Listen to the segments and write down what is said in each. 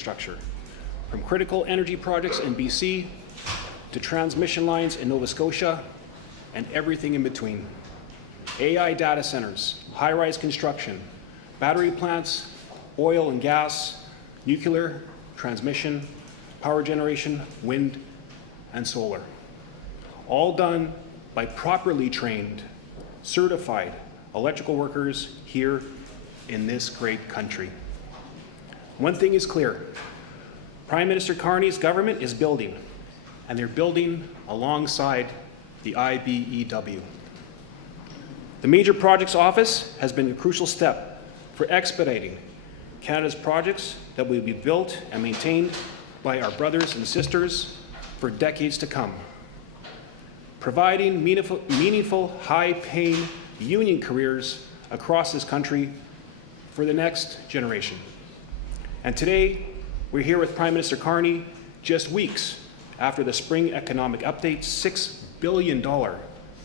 infrastructure, from critical energy projects in BC to transmission lines in Nova Scotia and everything in between. AI data centers, high-rise construction, battery plants, oil and gas, nuclear, transmission, power generation, wind, and solar. All done by properly trained, certified electrical workers here in this great country. One thing is clear. Prime Minister Carney's government is building, and they're building alongside the IBEW. The Major Projects Office has been a crucial step for expediting Canada's projects that will be built and maintained by our brothers and sisters for decades to come, providing meaningful, high-paying union careers across this country for the next generation. And today, we're here with Prime Minister Carney just weeks after the Spring Economic Update's $6 billion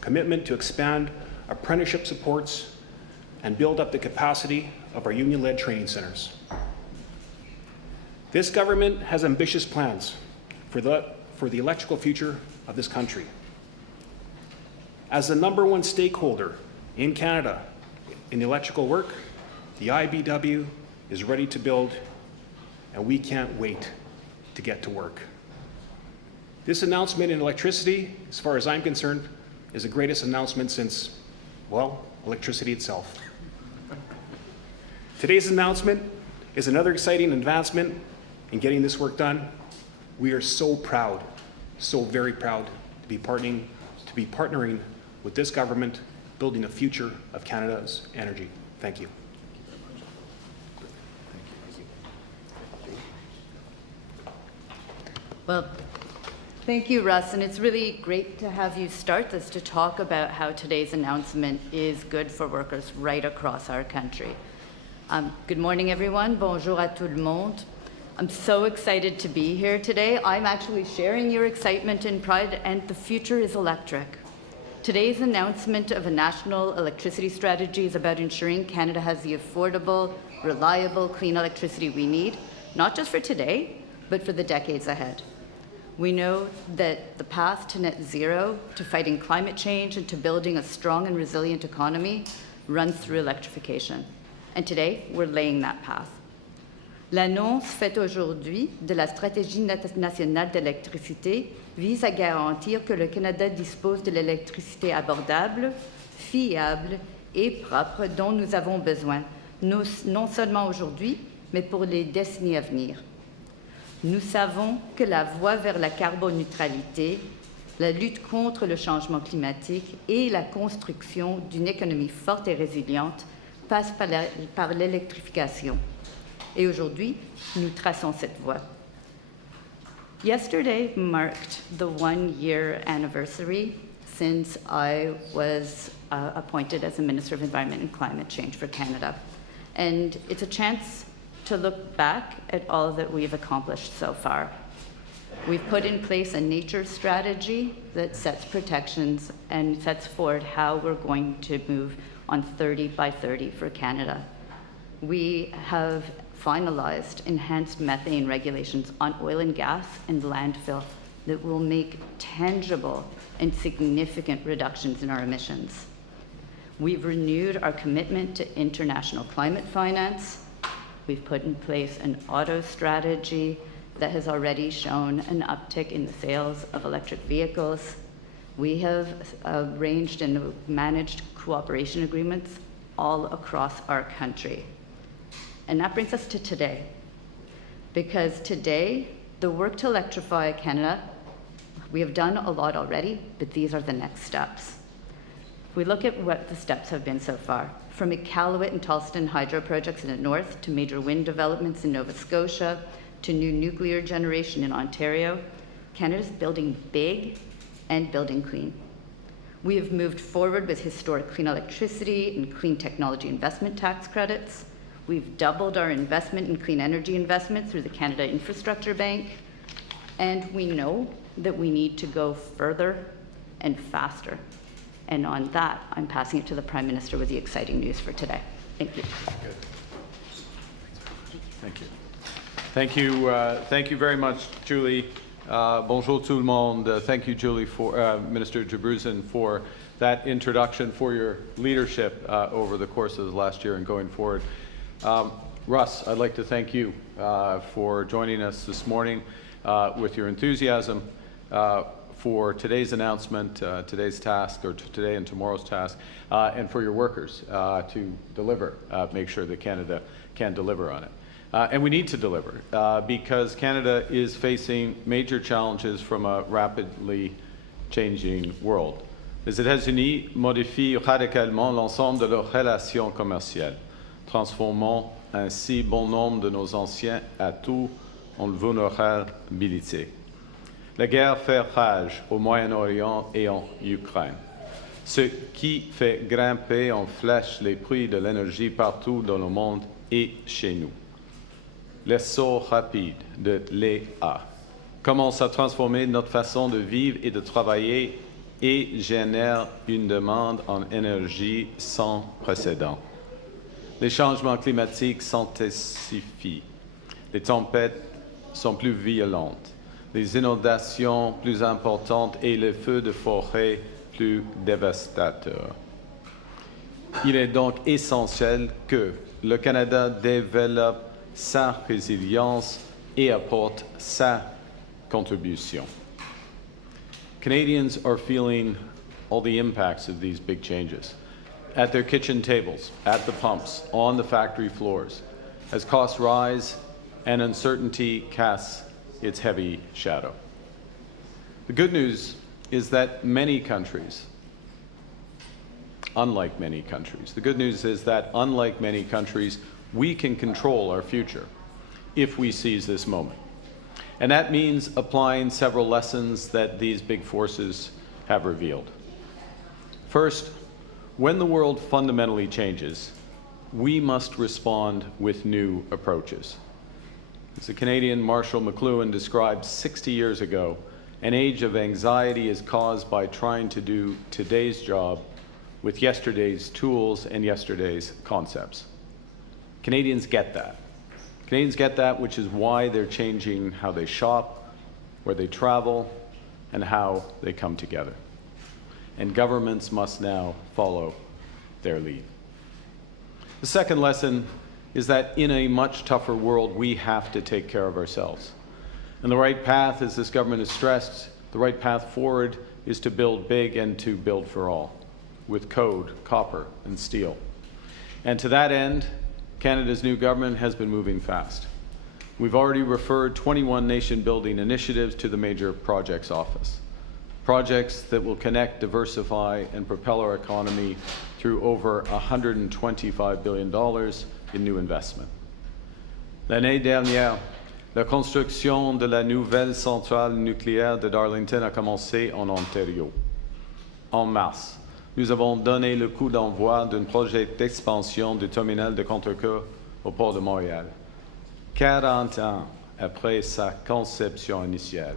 commitment to expand apprenticeship supports and build up the capacity of our union-led training centers. This government has ambitious plans for the electrical future of this country. As the #1 stakeholder in Canada in electrical work, the IBEW is ready to build, and we can't wait to get to work. This announcement in electricity, as far as I'm concerned, is the greatest announcement since, well, electricity itself. Today's announcement is another exciting advancement in getting this work done. We are so proud, so very proud to be partnering with this government, building the future of Canada's energy. Thank you. Well, thank you, Russ, and it's really great to have you start this to talk about how today's announcement is good for workers right across our country. Good morning, everyone. Bonjour à tout le monde. I'm so excited to be here today. I'm actually sharing your excitement and pride, and the future is electric. Today's announcement of a national electricity strategy is about ensuring Canada has the affordable, reliable, clean electricity we need, not just for today, but for the decades ahead. We know that the path to net zero, to fighting climate change, and to building a strong and resilient economy runs through electrification. And today, we're laying that path. L'annonce faite aujourd'hui de la stratégie nationale d'électricité vise à garantir que le Canada dispose de l'électricité abordable, fiable et propre dont nous avons besoin, non seulement aujourd'hui, mais pour les décennies à venir. Nous savons que la voie vers la carboneutralité, la lutte contre le changement climatique et la construction d'une économie forte et résiliente passe par l'électrification. Et aujourd'hui, nous traçons cette voie. Yesterday marked the 1-year anniversary since I was appointed as the Minister of Environment and Climate Change for Canada. And it's a chance to look back at all that we've accomplished so far. We've put in place a nature strategy that sets protections and sets forward how we're going to move on 30 by 30 for Canada. We have finalized enhanced methane regulations on oil and gas and landfill that will make tangible and significant reductions in our emissions. We've renewed our commitment to international climate finance. We've put in place an auto strategy that has already shown an uptick in the sales of electric vehicles. We have arranged and managed cooperation agreements all across our country. And that brings us to today, because today, the work to electrify Canada, we have done a lot already, but these are the next steps. If we look at what the steps have been so far, from Iqaluit and Tolston hydro projects in the north, to major wind developments in Nova Scotia, to new nuclear generation in Ontario, Canada's building big and building clean. We have moved forward with historic clean electricity and clean technology investment tax credits. We've doubled our investment in clean energy investment through the Canada Infrastructure Bank. And we know that we need to go further and faster. And on that, I'm passing it to the Prime Minister with the exciting news for today. Thank you. Good. Thank you. Thank you very much, Julie. Bonjour tout le monde. Thank you, Julie, for Minister Jabruzen, for that introduction, for your leadership over the course of the last year and going forward. Russ, I'd like to thank you for joining us this morning with your enthusiasm for today's announcement, today's task, or today and tomorrow's task, and for your workers to deliver, make sure that Canada can deliver on it. And we need to deliver because Canada is facing major challenges from a rapidly changing world. Les États-Unis modifient radicalement l'ensemble de leurs relations commerciales, transformant ainsi bon nombre de nos anciens atouts en vulnérabilité. La guerre fait rage au Moyen-Orient et en Ukraine, ce qui fait grimper en flèche les prix de l'énergie partout dans le monde et chez nous. L'essor rapide de l'IA commence à transformer notre façon de vivre et de travailler et génère une demande en énergie sans précédent. Les changements climatiques s'intensifient, les tempêtes sont plus violentes, les inondations plus importantes et les feux de forêt plus dévastateurs. Il est donc essentiel que le Canada développe sa résilience et apporte sa contribution. Canadians are feeling all the impacts of these big changes at their kitchen tables, at the pumps, on the factory floors, as costs rise and uncertainty casts its heavy shadow. The good news is that many countries, unlike many countries, we can control our future if we seize this moment. And that means applying several lessons that these big forces have revealed. First, when the world fundamentally changes, we must respond with new approaches. As the Canadian Marshall McLuhan described 60 years ago, an age of anxiety is caused by trying to do today's job with yesterday's tools and yesterday's concepts. Canadians get that. Canadians get that, which is why they're changing how they shop, where they travel, and how they come together. And governments must now follow their lead. The second lesson is that in a much tougher world, we have to take care of ourselves. And the right path, as this government has stressed, the right path forward is to build big and to build for all, with code, copper, and steel. And to that end, Canada's new government has been moving fast. We've already referred 21 nation-building initiatives to the Major Projects Office. Projects that will connect, diversify, and propel our economy through over $125 billion in new investment. L'année dernière, la construction de la nouvelle centrale nucléaire de Darlington a commencé en Ontario. En mars, nous avons donné le coup d'envoi d'un projet d'expansion du terminal de Contrecoeur au port de Montréal, 40 ans après sa conception initiale.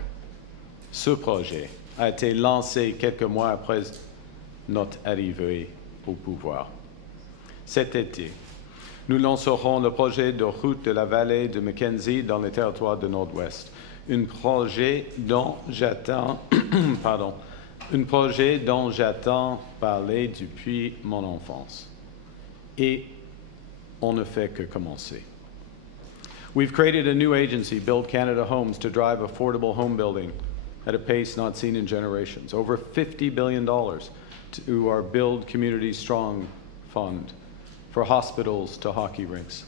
Ce projet a été lancé quelques mois après notre arrivée au pouvoir. Cet été, nous lancerons le projet de route de la vallée de Mackenzie dans le territoire du Nord-Ouest, un projet dont j'attends parler depuis mon enfance. Et on ne fait que commencer. We've created a new agency, Build Canada Homes, to drive affordable home building at a pace not seen in generations. Over $50 billion to our Build Communities Strong Fund, for hospitals to hockey rinks.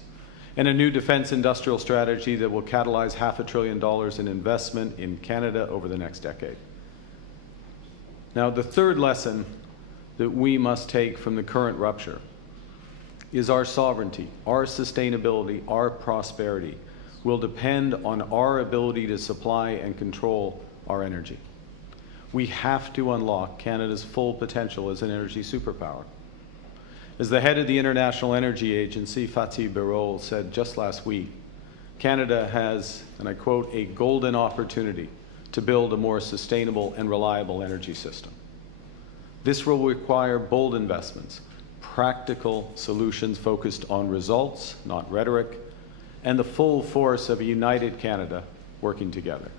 And a new defense industrial strategy that will catalyze $500 billion in investment in Canada over the next decade. Now, the third lesson that we must take from the current rupture is our sovereignty, our sustainability, our prosperity will depend on our ability to supply and control our energy. We have to unlock Canada's full potential as an energy superpower. As the head of the International Energy Agency, Fatih Birol, said just last week, Canada has, and I quote, a golden opportunity to build a more sustainable and reliable energy system. This will require bold investments, practical solutions focused on results, not rhetoric, and the full force of a united Canada working together.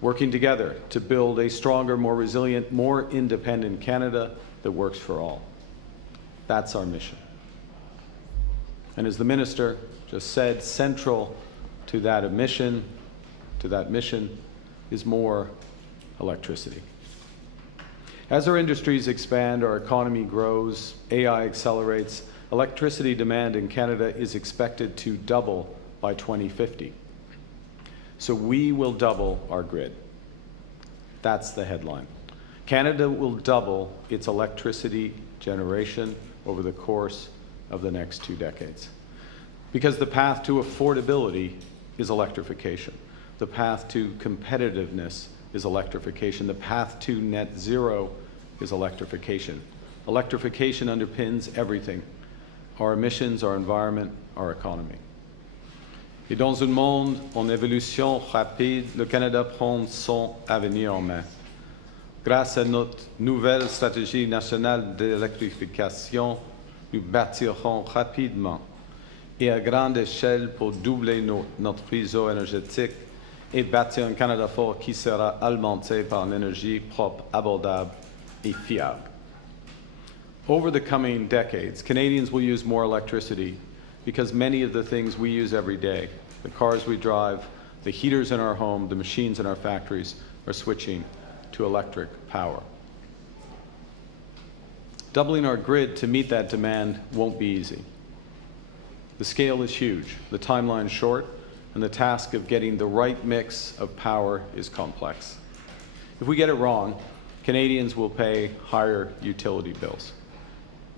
Working together to build a stronger, more resilient, more independent Canada that works for all. That's our mission. And as the Minister just said, central to that mission is more electricity. As our industries expand, our economy grows, AI accelerates, electricity demand in Canada is expected to double by 2050. So we will double our grid. That's the headline. Canada will double its electricity generation over the course of the next 2 decades. Because the path to affordability is electrification. The path to competitiveness is electrification. The path to net zero is electrification. Electrification underpins everything: our emissions, our environment, our economy. Et dans un monde en évolution rapide, le Canada prend son avenir en main. Grâce à notre nouvelle stratégie nationale d'électrification, nous bâtirons rapidement et à grande échelle pour doubler notre réseau énergétique et bâtir un Canada fort qui sera alimenté par une énergie propre, abordable et fiable. Over the coming decades, Canadians will use more electricity because many of the things we use every day, the cars we drive, the heaters in our home, the machines in our factories, are switching to electric power. Doubling our grid to meet that demand won't be easy. The scale is huge, the timeline is short, and the task of getting the right mix of power is complex. If we get it wrong, Canadians will pay higher utility bills.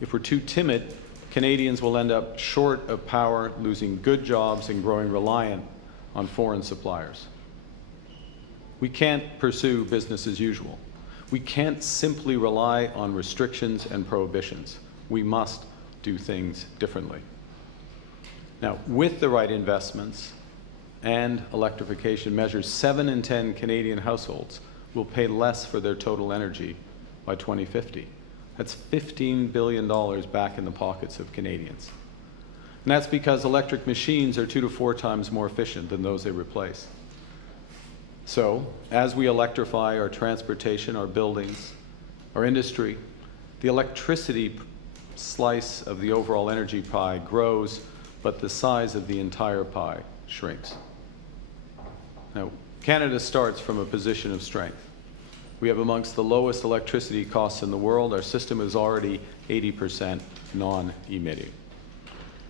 If we're too timid, Canadians will end up short of power, losing good jobs and growing reliant on foreign suppliers. We can't pursue business as usual. We can't simply rely on restrictions and prohibitions. We must do things differently. Now, with the right investments and electrification measures, 7 in 10 Canadian households will pay less for their total energy by 2050. That's $15 billion back in the pockets of Canadians. And that's because electric machines are 2 to 4 times more efficient than those they replace. So, as we electrify our transportation, our buildings, our industry, the electricity slice of the overall energy pie grows, but the size of the entire pie shrinks. Now, Canada starts from a position of strength. We have amongst the lowest electricity costs in the world. Our system is already 80% non-emitting.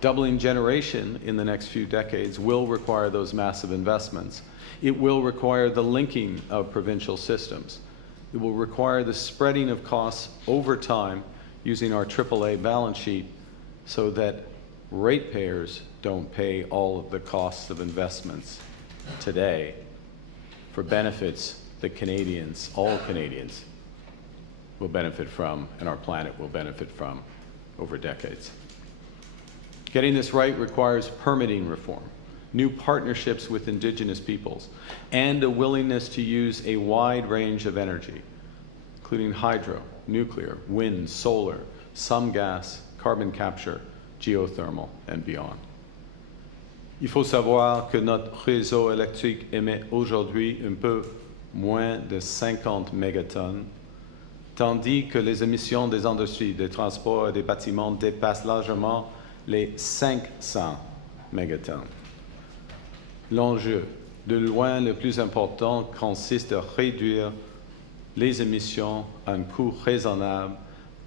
Doubling generation in the next few decades will require those massive investments. It will require the linking of provincial systems. It will require the spreading of costs over time using our AAA balance sheet so that ratepayers don't pay all of the costs of investments today for benefits that Canadians, all Canadians, will benefit from and our planet will benefit from over decades. Getting this right requires permitting reform, new partnerships with Indigenous peoples, and a willingness to use a wide range of energy, including hydro, nuclear, wind, solar, some gas, carbon capture, geothermal, and beyond. Il faut savoir que notre réseau électrique émet aujourd'hui un peu moins de 50 mégatonnes, tandis que les émissions des industries, des transports et des bâtiments dépassent largement les 500 mégatonnes. L'enjeu, de loin le plus important, consiste à réduire les émissions à un coût raisonnable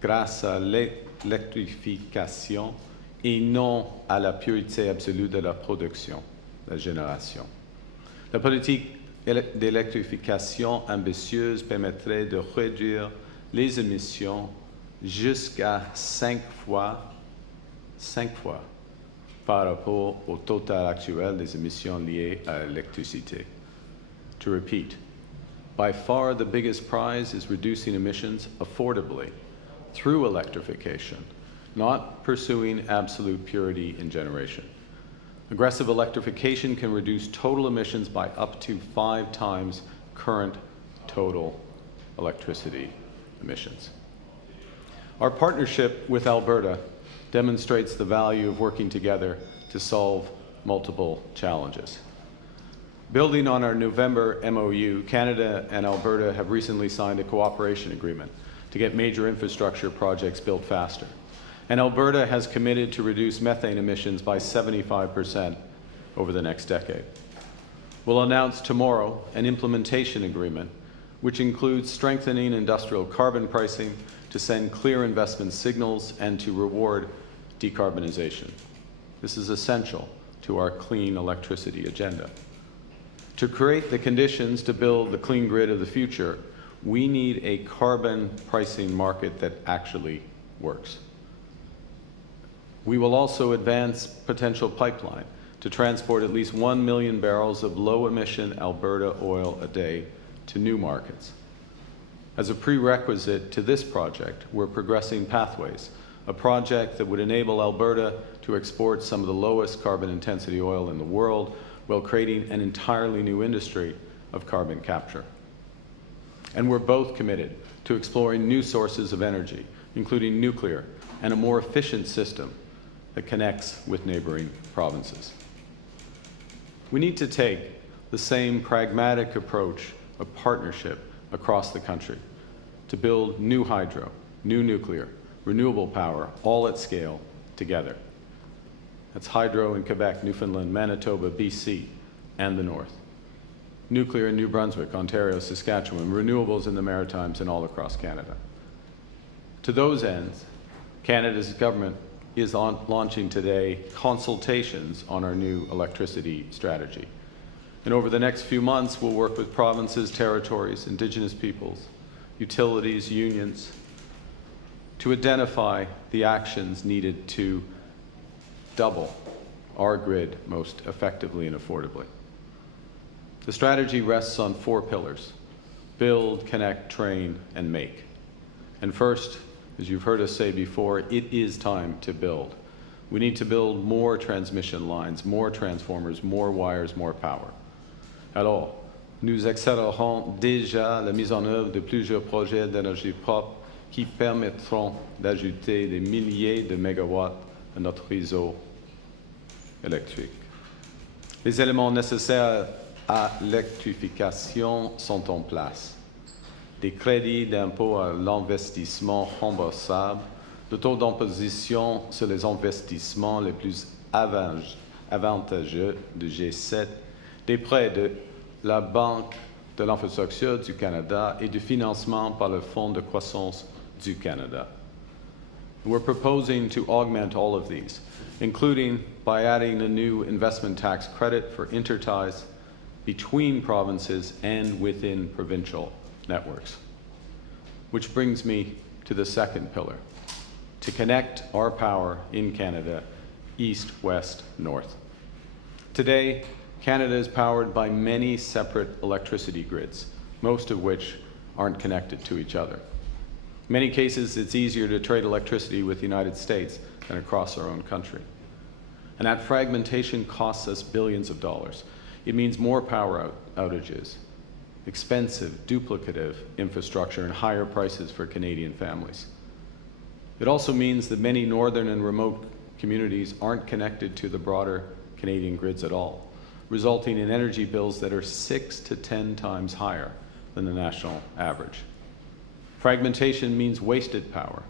grâce à l'électrification et non à la pureté absolue de la production, la génération. La politique d'électrification ambitieuse permettrait de réduire les émissions jusqu'à 5 fois par rapport au total actuel des émissions liées à l'électricité. To repeat, by far the biggest prize is reducing emissions affordably through electrification, not pursuing absolute purity in generation. Aggressive electrification can reduce total emissions by up to 5 times current total electricity emissions. Our partnership with Alberta demonstrates the value of working together to solve multiple challenges. Building on our November MOU, Canada and Alberta have recently signed a cooperation agreement to get major infrastructure projects built faster. And Alberta has committed to reduce methane emissions by 75% over the next decade. We'll announce tomorrow an implementation agreement which includes strengthening industrial carbon pricing to send clear investment signals and to reward decarbonization. This is essential to our clean electricity agenda. To create the conditions to build the clean grid of the future, we need a carbon pricing market that actually works. We will also advance potential pipeline to transport at least 1 million barrels of low-emission Alberta oil a day to new markets. As a prerequisite to this project, we're progressing Pathways, a project that would enable Alberta to export some of the lowest carbon intensity oil in the world while creating an entirely new industry of carbon capture. And we're both committed to exploring new sources of energy, including nuclear, and a more efficient system that connects with neighboring provinces. We need to take the same pragmatic approach of partnership across the country to build new hydro, new nuclear, renewable power, all at scale together. That's hydro in Quebec, Newfoundland, Manitoba, BC, and the North. Nuclear in New Brunswick, Ontario, Saskatchewan, renewables in the Maritimes and all across Canada. To those ends, Canada's government is launching today consultations on our new electricity strategy. And over the next few months, we'll work with provinces, territories, Indigenous peoples, utilities, unions, to identify the actions needed to double our grid most effectively and affordably. The strategy rests on 4 pillars: build, connect, train, and make. And first, as you've heard us say before, it is time to build. We need to build more transmission lines, more transformers, more wires, more power. Alors, nous accélérons déjà la mise en œuvre de plusieurs projets d'énergie propre qui permettront d'ajouter des milliers de mégawatts à notre réseau électrique. Les éléments nécessaires à l'électrification sont en place. Des crédits d'impôt à l'investissement remboursables, le taux d'imposition sur les investissements les plus avantageux de G7, des prêts de la Banque de l'infrastructure du Canada et du financement par le Fonds de croissance du Canada. We're proposing to augment all of these, including by adding a new investment tax credit for interties between provinces and within provincial networks. Which brings me to the second pillar, to connect our power in Canada east, west, north. Today, Canada is powered by many separate electricity grids, most of which aren't connected to each other. In many cases, it's easier to trade electricity with the United States than across our own country. And that fragmentation costs us billions of dollars. It means more power outages, expensive, duplicative infrastructure, and higher prices for Canadian families. It also means that many northern and remote communities aren't connected to the broader Canadian grids at all, resulting in energy bills that are 6 to 10 times higher than the national average. Fragmentation means wasted power,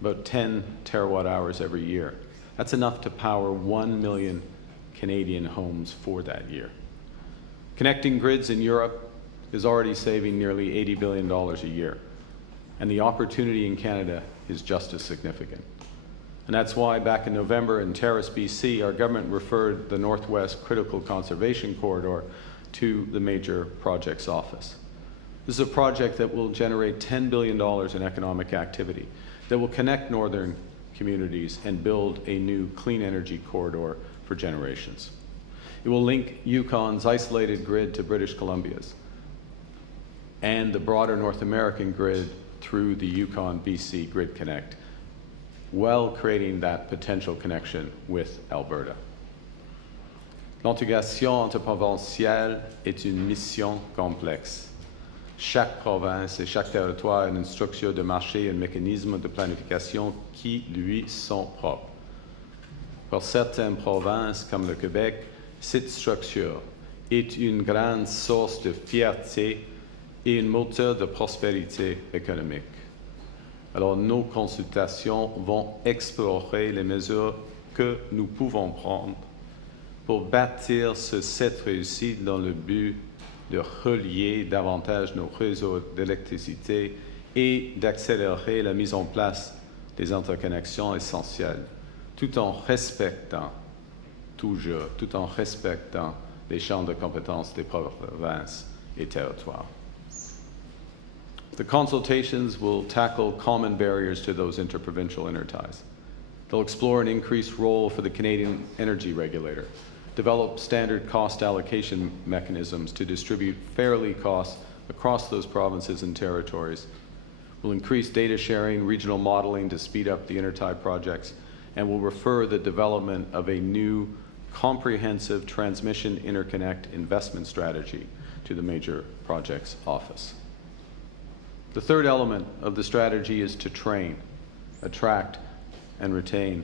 about 10 terawatt hours every year. That's enough to power 1 million Canadian homes for that year. Connecting grids in Europe is already saving nearly $80 billion a year, and the opportunity in Canada is just as significant. And that's why back in November in Terrace, BC, our government referred the Northwest Critical Conservation Corridor to the Major Projects Office. This is a project that will generate $10 billion in economic activity, that will connect northern communities and build a new clean energy corridor for generations. It will link Yukon's isolated grid to British Columbia's and the broader North American grid through the Yukon-BC Grid Connect, while creating that potential connection with Alberta. L'intégration interprovinciale est une mission complexe. Chaque province et chaque territoire a une structure de marché et un mécanisme de planification qui lui sont propres. Pour certaines provinces, comme le Québec, cette structure est une grande source de fierté et un moteur de prospérité économique. Alors, nos consultations vont explorer les mesures que nous pouvons prendre pour bâtir cette réussite dans le but de relier davantage nos réseaux d'électricité et d'accélérer la mise en place des interconnexions essentielles, tout en respectant les champs de compétences des provinces et territoires. The consultations will tackle common barriers to those interprovincial interties. They'll explore an increased role for the Canadian Energy Regulator, develop standard cost allocation mechanisms to distribute fairly costs across those provinces and territories. We'll increase data sharing, regional modeling to speed up the intertie projects, and will refer the development of a new comprehensive transmission interconnect investment strategy to the Major Projects Office. The third element of the strategy is to train, attract, and retain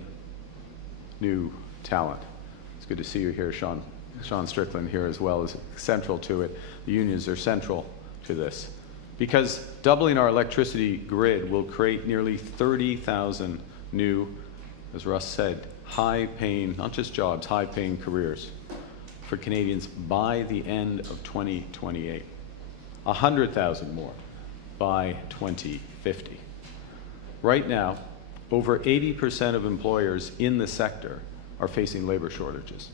new talent. It's good to see you here, Sean. Sean Strickland here as well is central to it. The unions are central to this. Because doubling our electricity grid will create nearly 30,000 new, as Russ said, high-paying, not just jobs, high-paying careers for Canadians by the end of 2028. 100,000 more by 2050. Right now, over 80% of employers in the sector are facing labor shortages.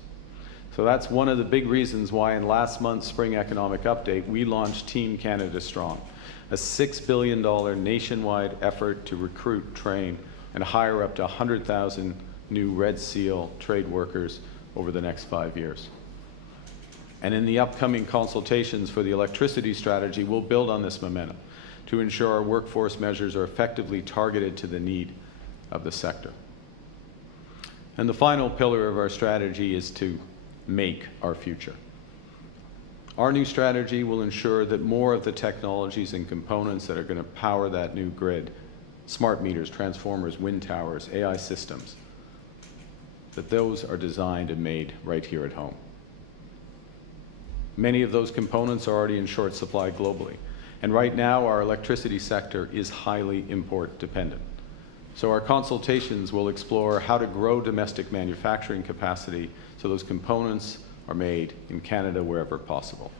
So that's one of the big reasons why in last month's Spring Economic Update, we launched Team Canada Strong, a $6 billion nationwide effort to recruit, train, and hire up to 100,000 new Red Seal trade workers over the next 5 years. And in the upcoming consultations for the electricity strategy, we'll build on this momentum to ensure our workforce measures are effectively targeted to the need of the sector. And the final pillar of our strategy is to make our future. Our new strategy will ensure that more of the technologies and components that are going to power that new grid, smart meters, transformers, wind towers, AI systems, that those are designed and made right here at home. Many of those components are already in short supply globally. And right now, our electricity sector is highly import dependent. So our consultations will explore how to grow domestic manufacturing capacity so those components are made in Canada wherever possible.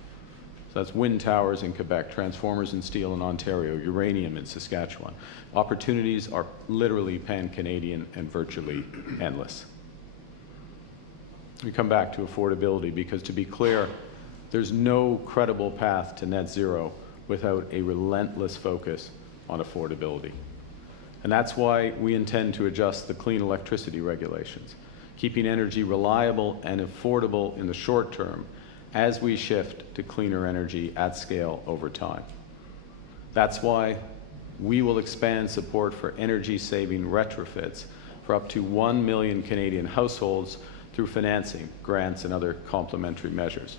So that's wind towers in Quebec, transformers in steel in Ontario, uranium in Saskatchewan. Opportunities are literally pan-Canadian and virtually endless. We come back to affordability because, to be clear, there's no credible path to net zero without a relentless focus on affordability. And that's why we intend to adjust the clean electricity regulations, keeping energy reliable and affordable in the short term as we shift to cleaner energy at scale over time. That's why we will expand support for energy-saving retrofits for up to 1 million Canadian households through financing, grants, and other complementary measures.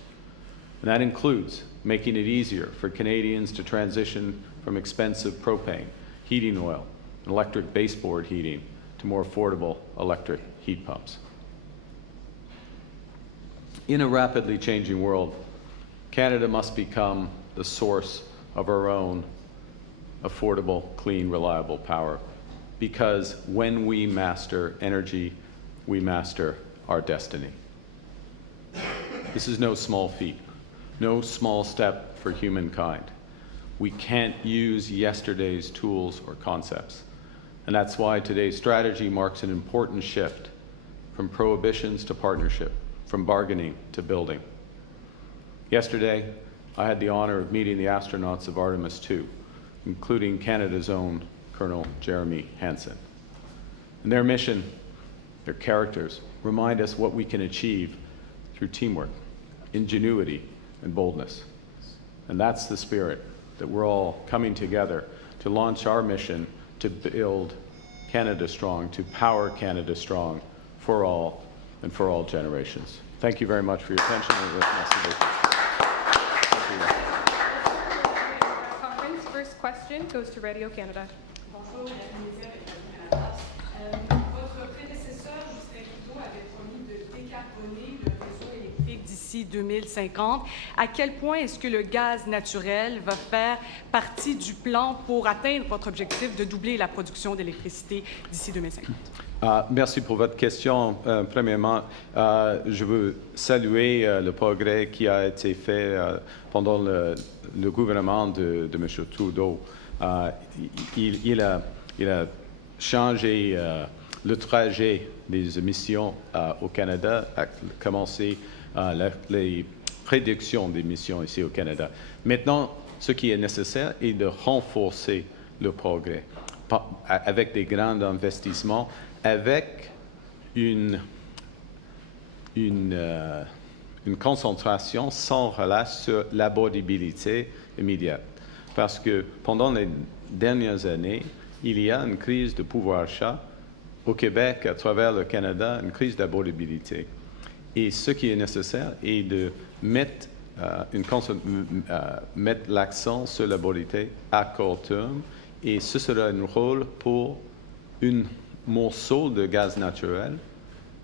And that includes making it easier for Canadians to transition from expensive propane, heating oil, and electric baseboard heating to more affordable electric heat pumps. In a rapidly changing world, Canada must become the source of our own affordable, clean, reliable power, because when we master energy, we master our destiny. This is no small feat. No small step for humankind. We can't use yesterday's tools or concepts. And that's why today's strategy marks an important shift from prohibitions to partnership, from bargaining to building. Yesterday, I had the honor of meeting the astronauts of Artemis II, including Canada's own Colonel Jeremy Hansen. And their mission, their characters, remind us what we can achieve through teamwork, ingenuity, and boldness. And that's the spirit that we're all coming together to launch our mission to build Canada Strong, to power Canada Strong for all and for all generations. Thank you very much for your attention. Conference. First question goes to Radio Canada. Bonjour, Mesdames et Messieurs, Radio Canada. Votre prédécesseur, Justin Trudeau, avait décarboner le réseau électrique d'ici 2050. À quel point est-ce que le gaz naturel va faire partie du plan pour atteindre votre objectif de doubler la production d'électricité d'ici 2050? Merci pour votre question. Premièrement, je veux saluer le progrès qui a été fait pendant le gouvernement de M. Trudeau. Il a changé le trajet des émissions au Canada, a commencé les réductions d'émissions ici au Canada. Maintenant, ce qui est nécessaire est de renforcer le progrès avec des grands investissements, avec une concentration sans relâche sur l'abordabilité immédiate. Parce que pendant les dernières années, il y a une crise de pouvoir d'achat au Québec, à travers le Canada, une crise d'abordabilité. Et ce qui est nécessaire est de mettre, mettre l'accent sur l'abordabilité à court terme, et ce sera un rôle pour un morceau de gaz naturel,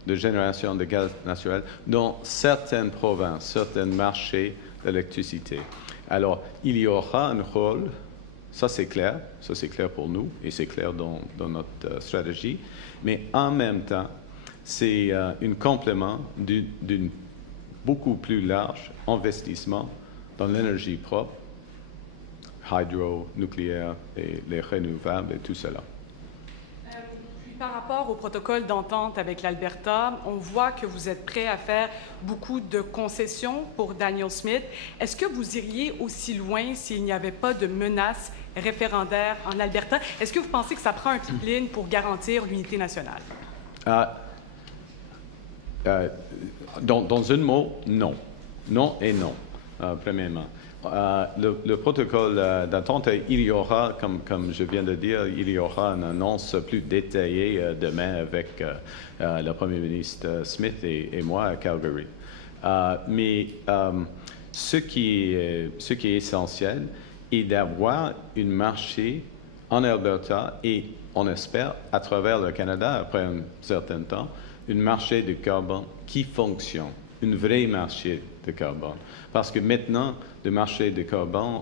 de génération de gaz naturel, dans certaines provinces, certains marchés d'électricité. Alors, il y aura un rôle, ça c'est clair pour nous, et c'est clair dans notre stratégie, mais en même temps, c'est un complément d'un beaucoup plus large investissement dans l'énergie propre, hydro, nucléaire, et les renouvelables et tout cela. Par rapport au protocole d'entente avec l'Alberta, on voit que vous êtes prêt à faire beaucoup de concessions pour Daniel Smith. Est-ce que vous iriez aussi loin s'il n'y avait pas de menace référendaire en Alberta? Est-ce que vous pensez que ça prend un pipeline pour garantir l'unité nationale? Dans un mot, non. Non et non, premièrement. Le protocole d'entente, il y aura, comme je viens de dire, il y aura une annonce plus détaillée demain avec le Premier ministre Smith et moi à Calgary. Mais ce qui est essentiel est d'avoir un marché en Alberta et, on espère, à travers le Canada, après un certain temps, un marché de carbone qui fonctionne, un vrai marché de carbone. Parce que maintenant, le marché de carbone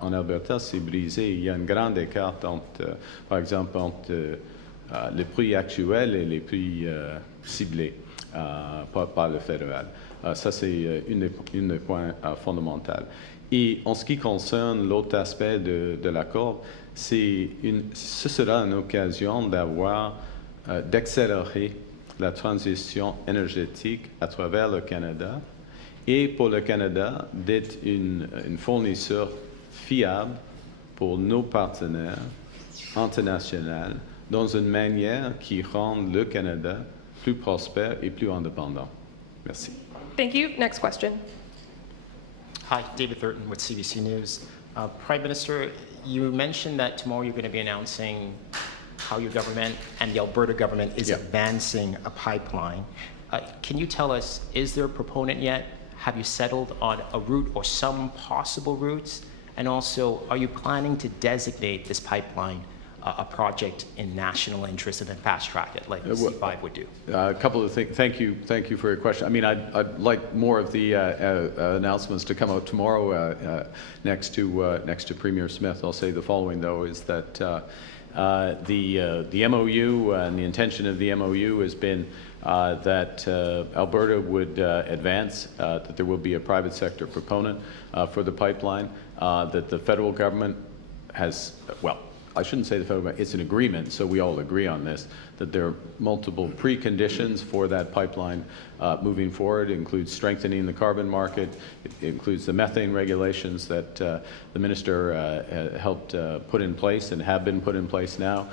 en Alberta s'est brisé. Il y a un grand écart entre, par exemple, entre les prix actuels et les prix ciblés par le fédéral. Ça, c'est un des points fondamentaux. Et en ce qui concerne l'autre aspect de l'accord, ce sera une occasion d'accélérer la transition énergétique à travers le Canada, et pour le Canada d'être un fournisseur fiable pour nos partenaires internationaux dans une manière qui rend le Canada plus prospère et plus indépendant. Merci. Thank you. Next question. Hi, David Thurton with CBC News. Prime Minister, you mentioned that tomorrow you're going to be announcing how your government and the Alberta government is advancing a pipeline. Can you tell us, is there a proponent yet? Have you settled on a route or some possible routes? And also, are you planning to designate this pipeline a project in national interest and then fast track it like C5 would do? A couple of things. Thank you for your question. I mean, I'd like more of the announcements to come out tomorrow next to Premier Smith. I'll say the following, though, is that the MOU and the intention of the MOU has been that Alberta would advance, that there will be a private sector proponent for the pipeline, that the federal government has, well, I shouldn't say the federal government, it's an agreement, so we all agree on this, that there are multiple preconditions for that pipeline moving forward. It includes strengthening the carbon market. It includes the methane regulations that the minister helped put in place and have been put in place now.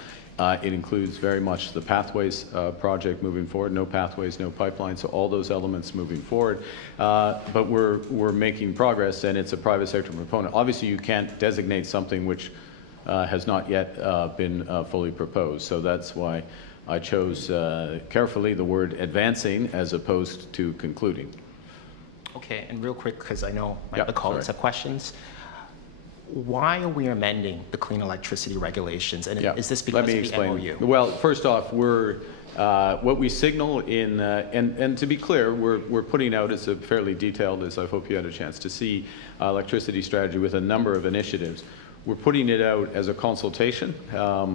It includes very much the Pathways project moving forward. No pathways, no pipeline, so all those elements moving forward. But we're making progress, and it's a private sector proponent. Obviously, you can't designate something which has not yet been fully proposed. So that's why I chose carefully the word advancing as opposed to concluding. Okay, and real quick, because I know my other colleagues have questions. Why are we amending the clean electricity regulations? And Yeah. is this Let because me of the explain. MOU? Well, first off, what we signal in, and to be clear, we're putting out, as a fairly detailed, as I hope you had a chance to see, electricity strategy with a number of initiatives. We're putting it out as a consultation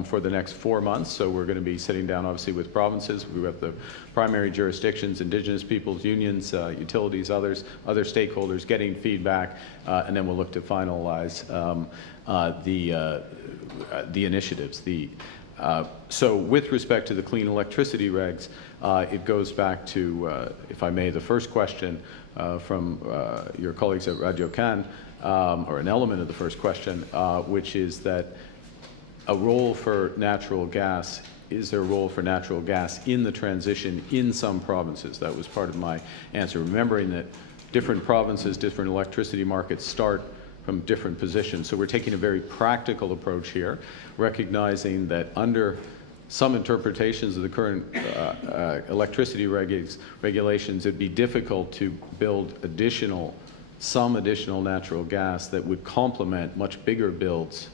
for the next 4 months, so we're going to be sitting down, obviously, with provinces. We have the primary jurisdictions, Indigenous peoples, unions, utilities, other stakeholders, getting feedback, and then we'll look to finalize the initiatives. So with respect to the clean electricity regs, it goes back to, if I may, the first question from your colleagues at Radio Can, or an element of the first question, which is that a role for natural gas, is there a role for natural gas in the transition in some provinces? That was part of my answer, remembering that different provinces, different electricity markets start from different positions. So we're taking a very practical approach here, recognizing that under some interpretations of the current electricity regulations, it'd be difficult to build some additional natural gas that would complement much bigger builds.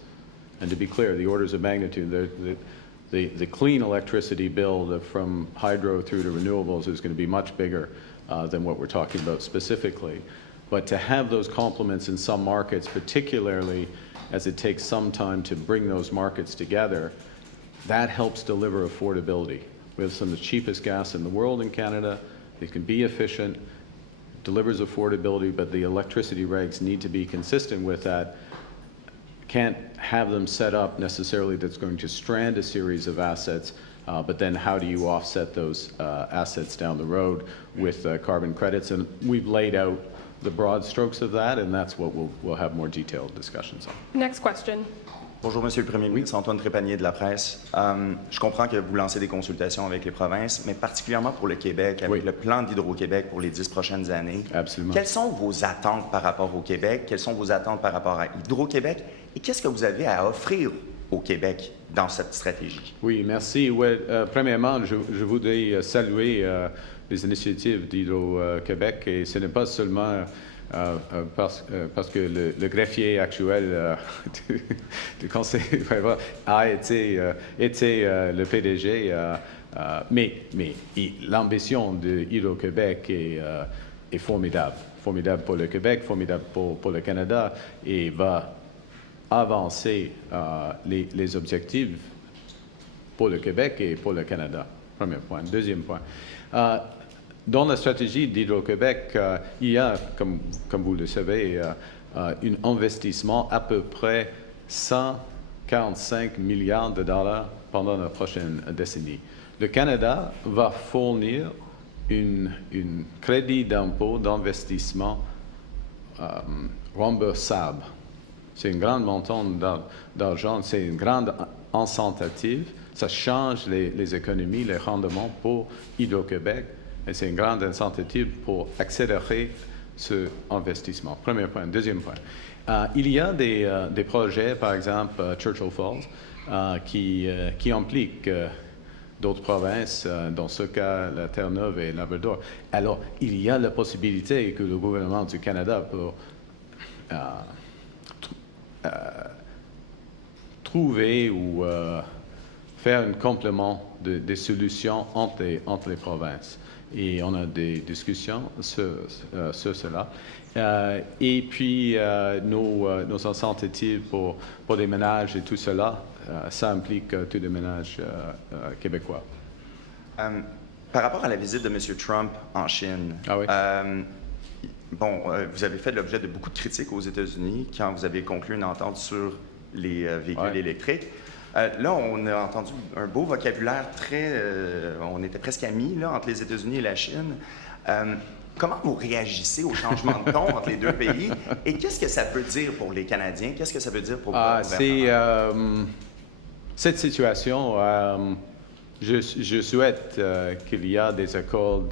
And to be clear, the orders of magnitude, the clean electricity build from hydro through to renewables is going to be much bigger than what we're talking about specifically. But to have those complements in some markets, particularly as it takes some time to bring those markets together, that helps deliver affordability. We have some of the cheapest gas in the world in Canada. It can be efficient, delivers affordability, but the electricity regs need to be consistent with that. Can't have them set up necessarily that's going to strand a series of assets, but then how do you offset those assets down the road with carbon credits? And we've laid out the broad strokes of that, and that's what we'll have more detailed discussions on. Next question. Bonjour, Monsieur le Premier ministre, Antoine Trépanier de la presse. Je comprends que vous lancez des consultations avec les provinces, mais particulièrement pour le Québec, avec le plan d'Hydro-Québec pour les 10 prochaines années. Absolument. Quelles sont vos attentes par rapport au Québec? Quelles sont vos attentes par rapport à Hydro-Québec? Et qu'est-ce que vous avez à offrir au Québec dans cette stratégie? Oui, merci. Ouais, premièrement, je voudrais saluer les initiatives d'Hydro-Québec, et ce n'est pas seulement parce que le greffier actuel du Conseil a été le PDG, mais l'ambition de Hydro-Québec est formidable. Formidable pour le Québec, formidable pour le Canada, et va avancer les objectifs pour le Québec et pour le Canada. Premier point. Deuxième point. Dans la stratégie d'Hydro-Québec, il y a, comme vous le savez, un investissement à peu près 145 milliards de dollars pendant la prochaine décennie. Le Canada va fournir un crédit d'impôt d'investissement remboursable. C'est un grand montant d'argent, c'est une grande incentive. Ça change les économies, les rendements pour Hydro-Québec. Et c'est une grande incentive pour accélérer ce investissement. Premier point. Deuxième point. Il y a des projets, par exemple Churchill Falls, qui impliquent d'autres provinces, dans ce cas la Terre-Neuve et Labrador. Alors, il y a la possibilité que le gouvernement du Canada peut trouver ou faire un complément des solutions entre les provinces. Et on a des discussions sur cela. Et puis, nos incentives pour les ménages et tout cela, ça implique tous les ménages québécois. Par rapport à la visite de M. Trump en Chine, oui. Vous avez fait l'objet de beaucoup de critiques aux États-Unis quand vous avez conclu une entente sur les véhicules électriques. Là, on a entendu un beau vocabulaire on était presque amis là, entre les États-Unis et la Chine. Comment vous réagissez au changement de ton entre les deux pays? Et qu'est-ce que ça veut dire pour les Canadiens? Qu'est-ce que ça veut dire pour le gouvernement? Cette situation, je souhaite qu'il y ait des accords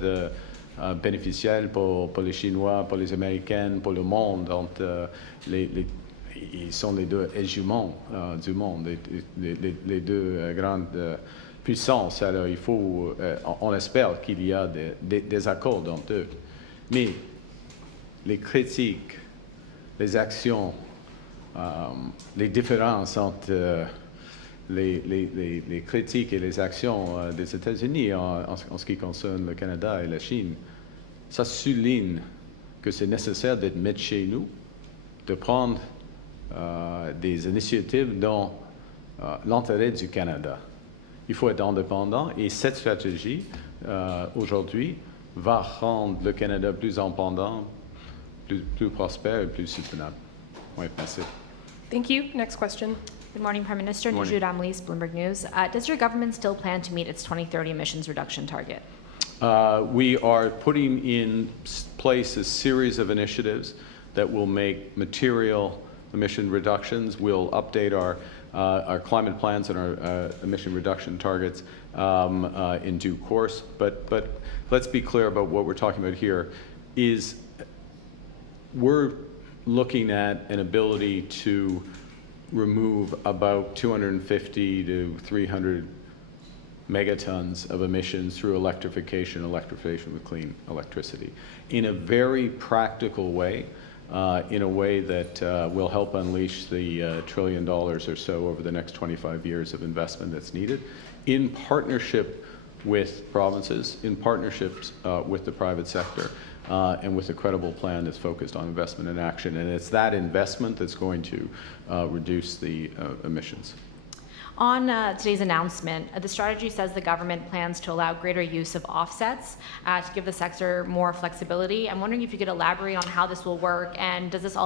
bénéficiels pour les Chinois, pour les Américains, pour le monde, entre ils sont les deux hégémons du monde, les deux grandes puissances. Alors, on espère qu'il y a des accords entre eux. Mais les critiques, les actions les différences entre les critiques et les actions des États-Unis en ce qui concerne le Canada et la Chine, ça souligne que c'est nécessaire d'être maître chez nous, de prendre des initiatives dans l'intérêt du Canada. Il faut être indépendant et cette stratégie, aujourd'hui, va rendre le Canada plus indépendant, plus prospère et plus soutenable. Oui, merci. Thank you. Next question. Good morning, Prime Minister. Morning. Jude Amlis, Bloomberg News. Does your government still plan to meet its 2030 emissions reduction target? We are putting in place a series of initiatives that will make material emission reductions. We'll update our climate plans and our emission reduction targets in due course. But let's be clear about what we're talking about here. Is we're looking at an ability to remove about 250 to 300 megatons of emissions through electrification with clean electricity in a very practical way, in a way that will help unleash the $1 trillion or so over the next 25 years of investment that's needed, in partnership with provinces, in partnerships with the private sector, and with a credible plan that's focused on investment and action. And it's that investment that's going to reduce the emissions. On today's announcement, the strategy says the government plans to allow greater use of offsets to give the sector more flexibility. I'm wondering if you could elaborate on how this will work, and does this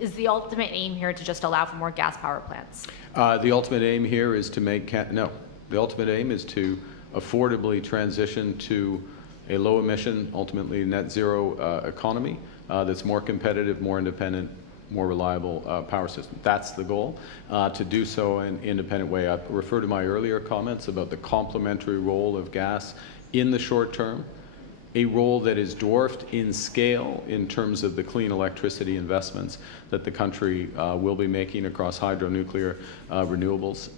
is the ultimate aim here to just allow for more gas power plants? The ultimate aim here is to make the ultimate aim is to affordably transition to a low emission, ultimately net zero economy that's more competitive, more independent, more reliable power system. That's the goal, to do so in an independent way. I refer to my earlier comments about the complementary role of gas in the short term, a role that is dwarfed in scale in terms of the clean electricity investments that the country will be making across hydro, nuclear, renewables.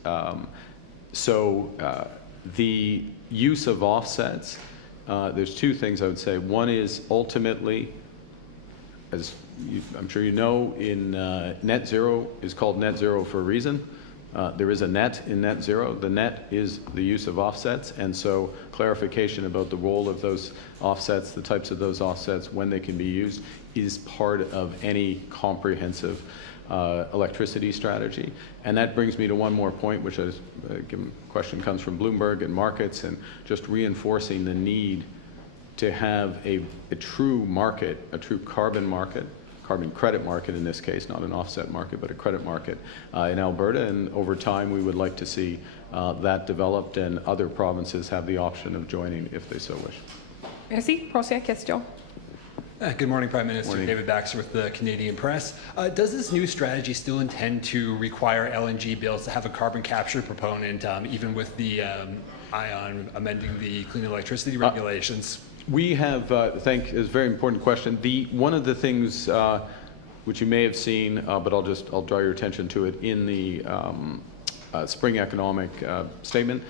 The use of offsets, there's two things I would say. One is ultimately, as I'm sure you know, in net zero is called net zero for a reason. There is a net in net zero. The net is the use of offsets, and so clarification about the role of those offsets, the types of those offsets, when they can be used, is part of any comprehensive electricity strategy. And that brings me to one more point, which is, question comes from Bloomberg and markets, and just reinforcing the need to have a true market, a true carbon credit market in this case, not an offset market, but a credit market in Alberta. And over time, we would like to see that developed, and other provinces have the option of joining if they so wish. Merci. Prochaine question. Good morning, Prime Minister. Morning. David Baxter with the Canadian Press. Does this new strategy still intend to require LNG bills to have a carbon capture proponent, even with the ION amending the clean electricity regulations? We have, it's a very important question. One of the things which you may have seen, but I'll draw your attention to it in the spring economic statement,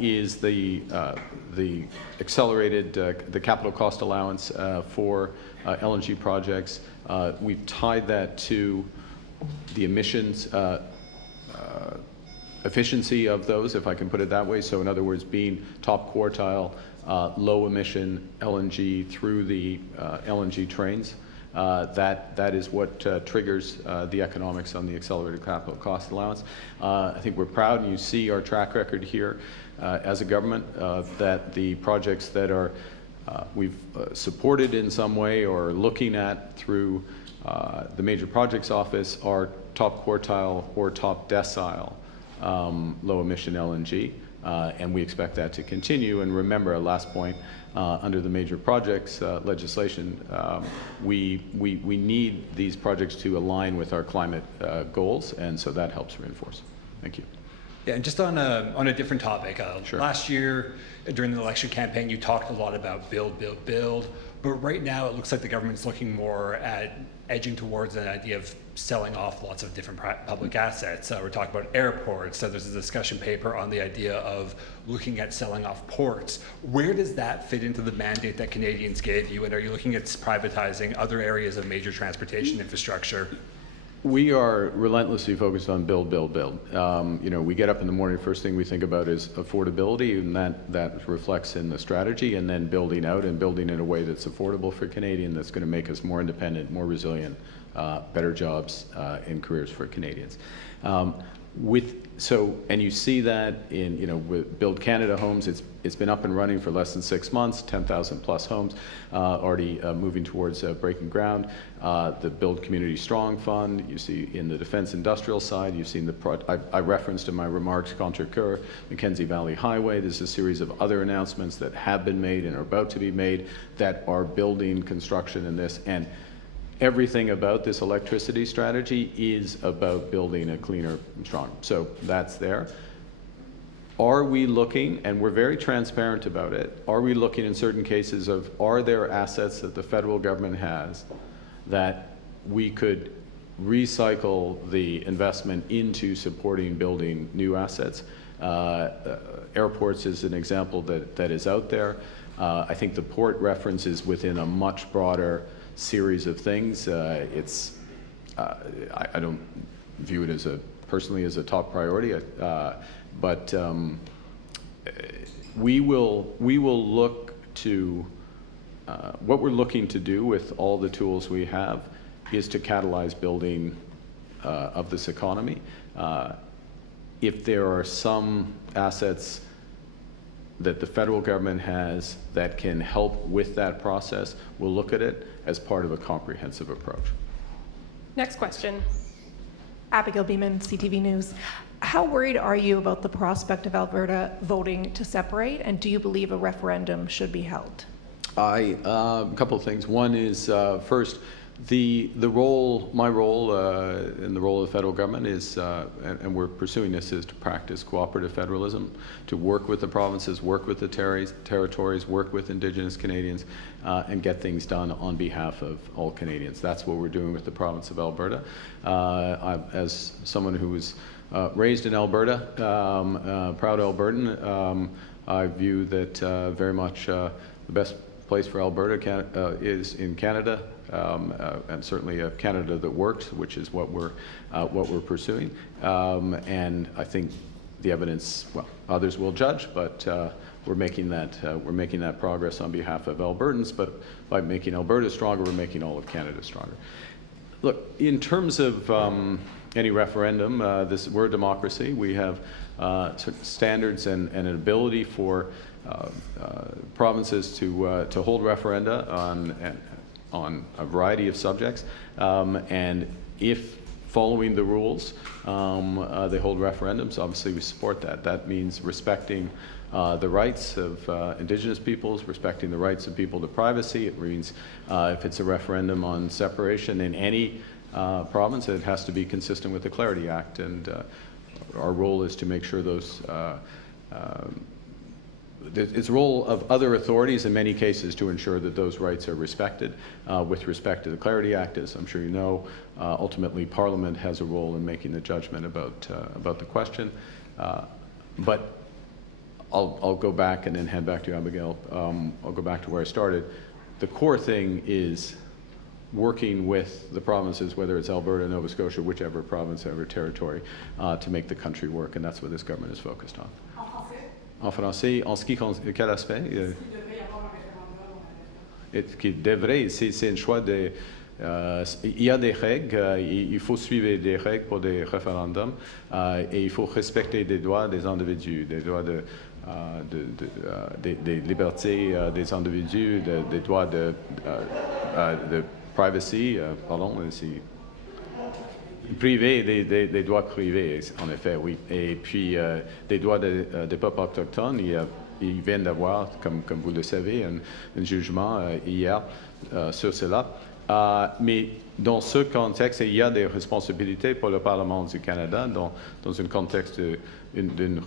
is the accelerated the capital cost allowance for LNG projects. We've tied that to the emissions efficiency of those, if I can put it that way. So in other words, being top quartile, low emission LNG through the LNG trains. That is what triggers the economics on the accelerated capital cost allowance. I think we're proud, and you see our track record here as a government, that the projects that are we've supported in some way or looking at through the Major Projects Office are top quartile or top decile low emission LNG. And we expect that to continue. And remember, our last point, under the major projects legislation, we need these projects to align with our climate goals, and so that helps reinforce. Thank you. Yeah, and just on a different topic, Sure. Last year during the election campaign, you talked a lot about build, but right now it looks like the government's looking more at edging towards an idea of selling off lots of different public assets. We're talking about airports. So there's a discussion paper on the idea of looking at selling off ports. Where does that fit into the mandate that Canadians gave you? And are you looking at privatizing other areas of major transportation infrastructure? We are relentlessly focused on build, build, build. We get up in the morning, first thing we think about is affordability, and that reflects in the strategy, and then building out and building in a way that's affordable for Canadians, that's going to make us more independent, more resilient, better jobs and careers for Canadians. And you see that in, with Build Canada Homes, it's been up and running for less than 6 months, 10,000 plus homes, already moving towards breaking ground. The Build Community Strong Fund, you see in the defense industrial side, you've seen I referenced in my remarks Contrecoeur, Mackenzie Valley Highway. There's a series of other announcements that have been made and are about to be made that are building construction in this. And everything about this electricity strategy is about building a cleaner and stronger. So that's there. Are we looking, and we're very transparent about it, are we looking in certain cases of, are there assets that the federal government has that we could recycle the investment into supporting building new assets? Airports is an example that is out there. I think the port reference is within a much broader series of things. I don't view it personally as a top priority, but we will look to what we're looking to do with all the tools we have is to catalyze building of this economy. If there are some assets that the federal government has that can help with that process, we'll look at it as part of a comprehensive approach. Next question. Abigail Beeman, CTV News. How worried are you about the prospect of Alberta voting to separate, and do you believe a referendum should be held? A couple of things. One is, first, my role and the role of the federal government is, and we're pursuing this, is to practice cooperative federalism, to work with the provinces, work with the territories, work with Indigenous Canadians, and get things done on behalf of all Canadians. That's what we're doing with the province of Alberta. As someone who was raised in Alberta, proud Albertan, I view that very much the best place for Alberta is in Canada. And certainly a Canada that works, which is what we're pursuing. And I think the evidence, well, others will judge, but we're making that progress on behalf of Albertans. But by making Alberta stronger, we're making all of Canada stronger. Look, in terms of any referendum, we're a democracy. We have certain standards and an ability for provinces to hold referenda on a variety of subjects, and if following the rules they hold referendums, obviously we support that. That means respecting the rights of Indigenous peoples, respecting the rights of people to privacy. It means if it's a referendum on separation in any province, it has to be consistent with the Clarity Act, and our role is to make sure those it's the role of other authorities in many cases to ensure that those rights are respected. With respect to the Clarity Act, as I'm sure you know, ultimately Parliament has a role in making the judgment about the question. But I'll go back and then hand back to you, Abigail. I'll go back to where I started. The core thing is working with the provinces, whether it's Alberta, Nova Scotia, whichever province, whatever territory, to make the country work, and that's what this government is focused on. En français, en ce qui concerne quel aspect? Qu'il devrait, c'est un choix de. Il y a des règles, il faut suivre des règles pour des référendums, et il faut respecter les droits des individus, des droits des libertés des individus, des droits de privacy, pardon, privé, des droits privés, en effet, oui. Et puis, des droits des peuples autochtones, ils viennent d'avoir, comme vous le savez, un jugement hier sur cela. Mais dans ce contexte, il y a des responsabilités pour le Parlement du Canada dans un contexte d'un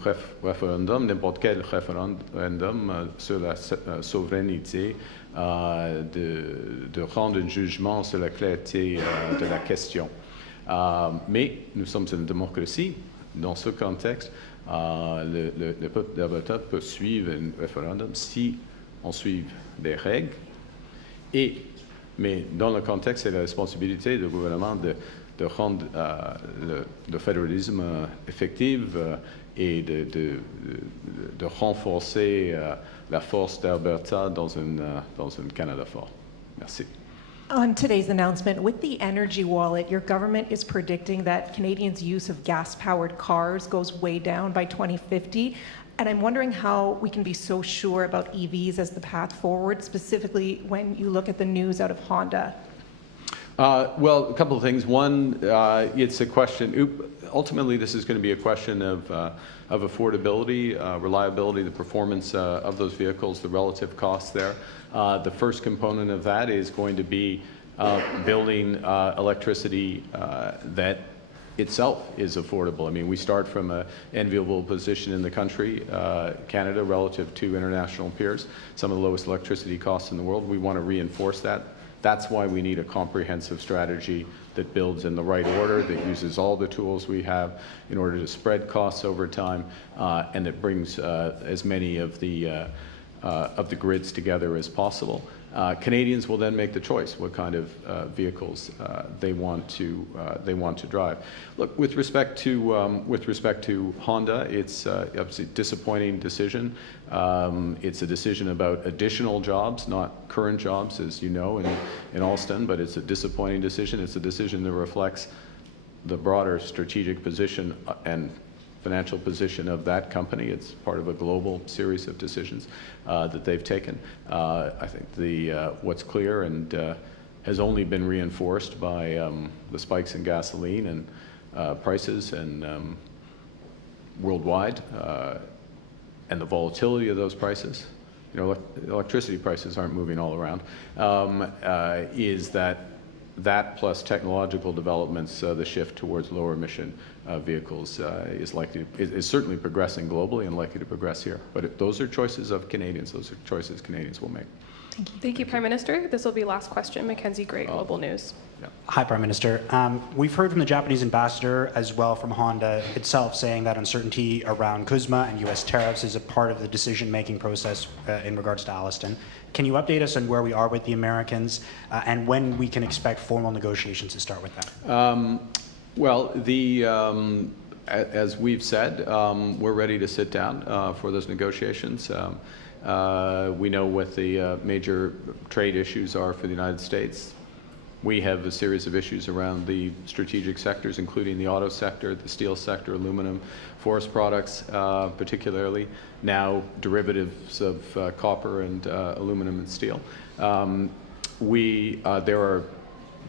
référendum, n'importe quel référendum sur la souveraineté, de rendre un jugement sur la clarté de la question. Mais nous sommes une démocratie. Dans ce contexte, le peuple d'Alberta peut suivre un référendum si on suit des règles. Et Mais dans le contexte, c'est la responsabilité du gouvernement de rendre le fédéralisme effectif et de renforcer la force d'Alberta dans un Canada fort. Merci. On today's announcement, with the energy wallet, your government is predicting that Canadians' use of gas-powered cars goes way down by 2050. And I'm wondering how we can be so sure about EVs as the path forward, specifically when you look at the news out of Honda. Well, a couple of things. One, it's a question, ultimately this is going to be a question of affordability, reliability, the performance of those vehicles, the relative costs there. The first component of that is going to be building electricity that itself is affordable. I mean, we start from an enviable position in the country, Canada, relative to international peers, some of the lowest electricity costs in the world. We want to reinforce that. That's why we need a comprehensive strategy that builds in the right order, that uses all the tools we have in order to spread costs over time, and that brings as many of the grids together as possible. Canadians will then make the choice what kind of vehicles they want to drive. Look, with respect to Honda, it's obviously a disappointing decision. It's a decision about additional jobs, not current jobs, as you know, in Alston, but it's a disappointing decision. It's a decision that reflects the broader strategic position and financial position of that company. It's part of a global series of decisions that they've taken. I think what's clear and has only been reinforced by the spikes in gasoline and prices and worldwide and the volatility of those prices. You know, electricity prices aren't moving all around. Is that plus technological developments, the shift towards lower emission vehicles is certainly progressing globally and likely to progress here. But those are choices of Canadians. Those are choices Canadians will make. Thank you, Prime Minister. This will be last question. Mackenzie Gray, Global News. Yeah. Hi, Prime Minister. We've heard from the Japanese ambassador as well from Honda itself saying that uncertainty around CUSMA and U.S. tariffs is a part of the decision-making process in regards to Alliston. Can you update us on where we are with the Americans and when we can expect formal negotiations to start with that? Well, as we've said, we're ready to sit down for those negotiations. We know what the major trade issues are for the United States. We have a series of issues around the strategic sectors, including the auto sector, the steel sector, aluminum, forest products, particularly, now derivatives of copper and aluminum and steel. There are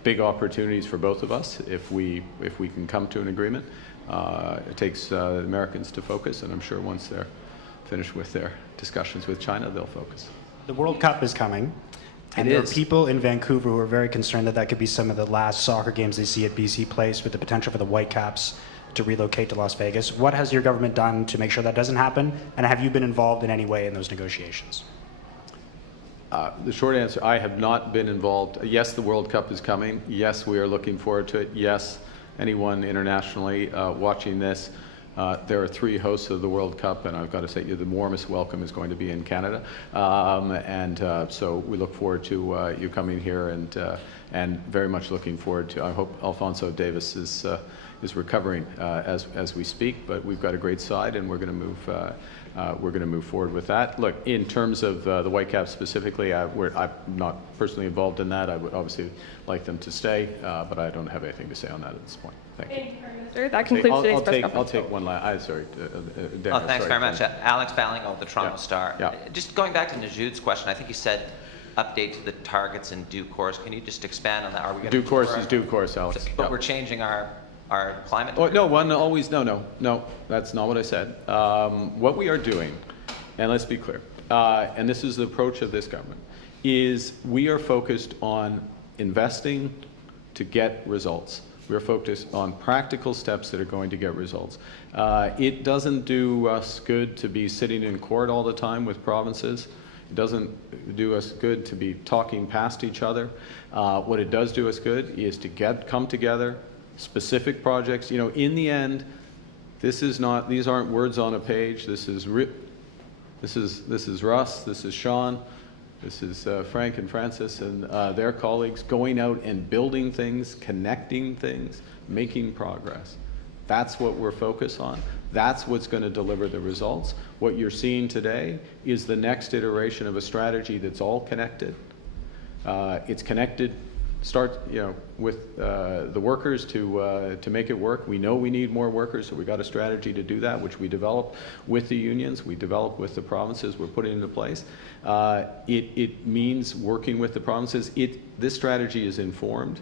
big opportunities for both of us if we can come to an agreement. It takes the Americans to focus, and I'm sure once they're finished with their discussions with China, they'll focus. The World Cup is coming. And there are people in Vancouver who are very concerned that could be some of the last soccer games they see at BC Place, with the potential for the Whitecaps to relocate to Las Vegas. What has your government done to make sure that doesn't happen? And have you been involved in any way in those negotiations? The short answer, I have not been involved. Yes, the World Cup is coming. Yes, we are looking forward to it. Yes, anyone internationally watching this, there are 3 hosts of the World Cup, and I've got to say the warmest welcome is going to be in Canada. So we look forward to you coming here and very much looking forward to, I hope Alfonso Davis is recovering as we speak, but we've got a great side and we're going to move forward with that. Look, in terms of the Whitecaps specifically, I'm not personally involved in that. I would obviously like them to stay, but I don't have anything to say on that at this point. Thank you. That concludes today's press conference. I'll take one last. Sorry, Darren, thanks sorry. very much. Alex Ballingo, the Toronto Star. Yeah. Just going back to Najud's question, I think you said update to the targets in due course. Can you just expand on that? Are we going due course is due course, Alex. But we're changing our climate. Oh, no. That's not what I said. What we are doing, and let's be clear, and this is the approach of this government, is we are focused on investing to get results. We're focused on practical steps that are going to get results. It doesn't do us good to be sitting in court all the time with provinces. It doesn't do us good to be talking past each other. What it does do us good is to come together, specific projects. You know, in the end, these aren't words on a page. This is Russ, this is Sean. This is Frank and Francis and their colleagues going out and building things, connecting things, making progress. That's what we're focused on. That's what's going to deliver the results. What you're seeing today is the next iteration of a strategy that's all connected. It's connected, with the workers to make it work. We know we need more workers, so we got a strategy to do that, which we developed with the unions, we developed with the provinces, we're putting into place. It means working with the provinces. This strategy is informed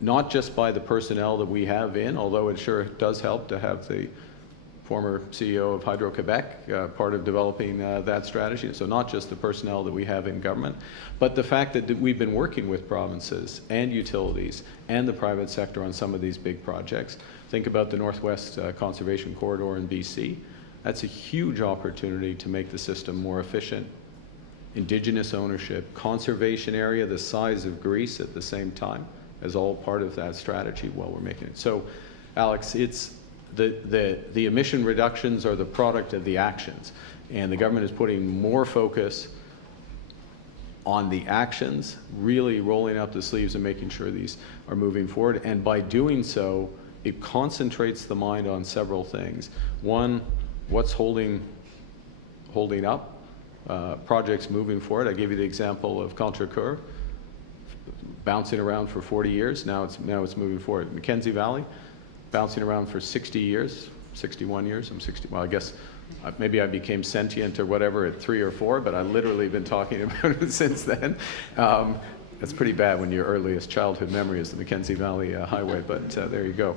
not just by the personnel that we have in, although it sure does help to have the former CEO of Hydro-Quebec, part of developing that strategy. So not just the personnel that we have in government, but the fact that we've been working with provinces and utilities and the private sector on some of these big projects. Think about the Northwest Conservation Corridor in BC. That's a huge opportunity to make the system more efficient. Indigenous ownership, conservation area the size of Greece at the same time, as all part of that strategy while we're making it. So, Alex, it's the emission reductions are the product of the actions, and the government is putting more focus on the actions, really rolling up the sleeves and making sure these are moving forward. And by doing so, it concentrates the mind on several things. One, what's holding up projects moving forward. I gave you the example of Contrecoeur, bouncing around for 40 years. Now it's moving forward. Mackenzie Valley, bouncing around for 60 years, 61 years. I'm 60. Well, I guess maybe I became sentient or whatever at 3 or 4, but I've literally been talking about it since then. That's pretty bad when your earliest childhood memory is the Mackenzie Valley Highway, but there you go.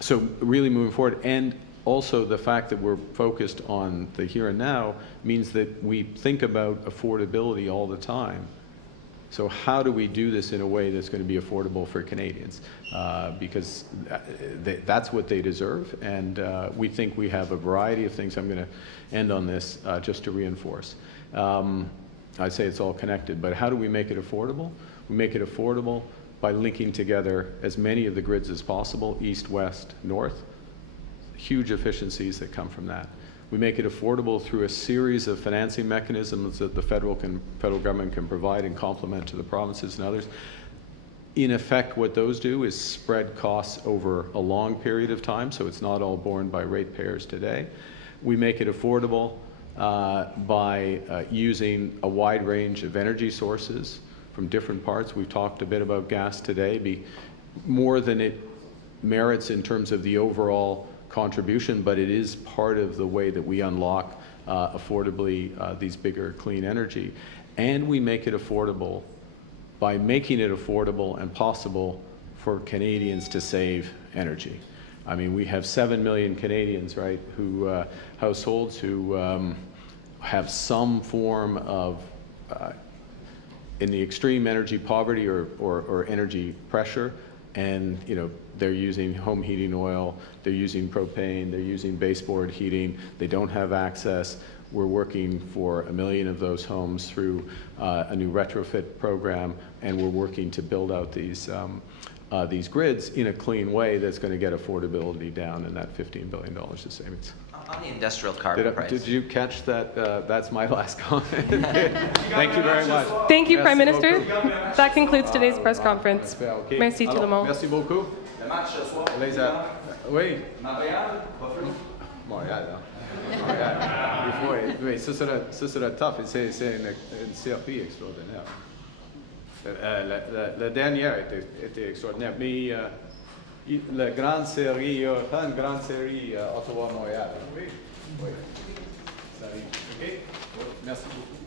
So really moving forward, and also the fact that we're focused on the here and now means that we think about affordability all the time. So how do we do this in a way that's going to be affordable for Canadians? Because that's what they deserve, and we think we have a variety of things. I'm going to end on this just to reinforce. I say it's all connected, but how do we make it affordable? We make it affordable by linking together as many of the grids as possible, east, west, north. Huge efficiencies that come from that. We make it affordable through a series of financing mechanisms that the federal government can provide and complement to the provinces and others. In effect, what those do is spread costs over a long period of time, so it's not all borne by ratepayers today. We make it affordable by using a wide range of energy sources from different parts. We've talked a bit about gas today, more than it merits in terms of the overall contribution, but it is part of the way that we unlock affordably these bigger clean energy. And we make it affordable by making it affordable and possible for Canadians to save energy. I mean, we have 7 million Canadians, right, who households who have some form of in the extreme energy poverty or energy pressure, and they're using home heating oil, they're using propane, they're using baseboard heating, they don't have access. We're working for 1 million of those homes through a new retrofit program, and we're working to build out these grids in a clean way that's going to get affordability down in that $15 billion of savings. On the industrial carbon price. Did you catch that? That's my last comment. Thank you very much. Thank you, Prime Minister. That concludes today's press conference. Merci tout le monde. Merci beaucoup. Oui. Montréal, oui, ça sera tough. C'est une série extraordinaire. La dernière était extraordinaire, mais la grande série, une grande série Ottawa-Montréal. Oui. Ça arrive. OK. Merci beaucoup.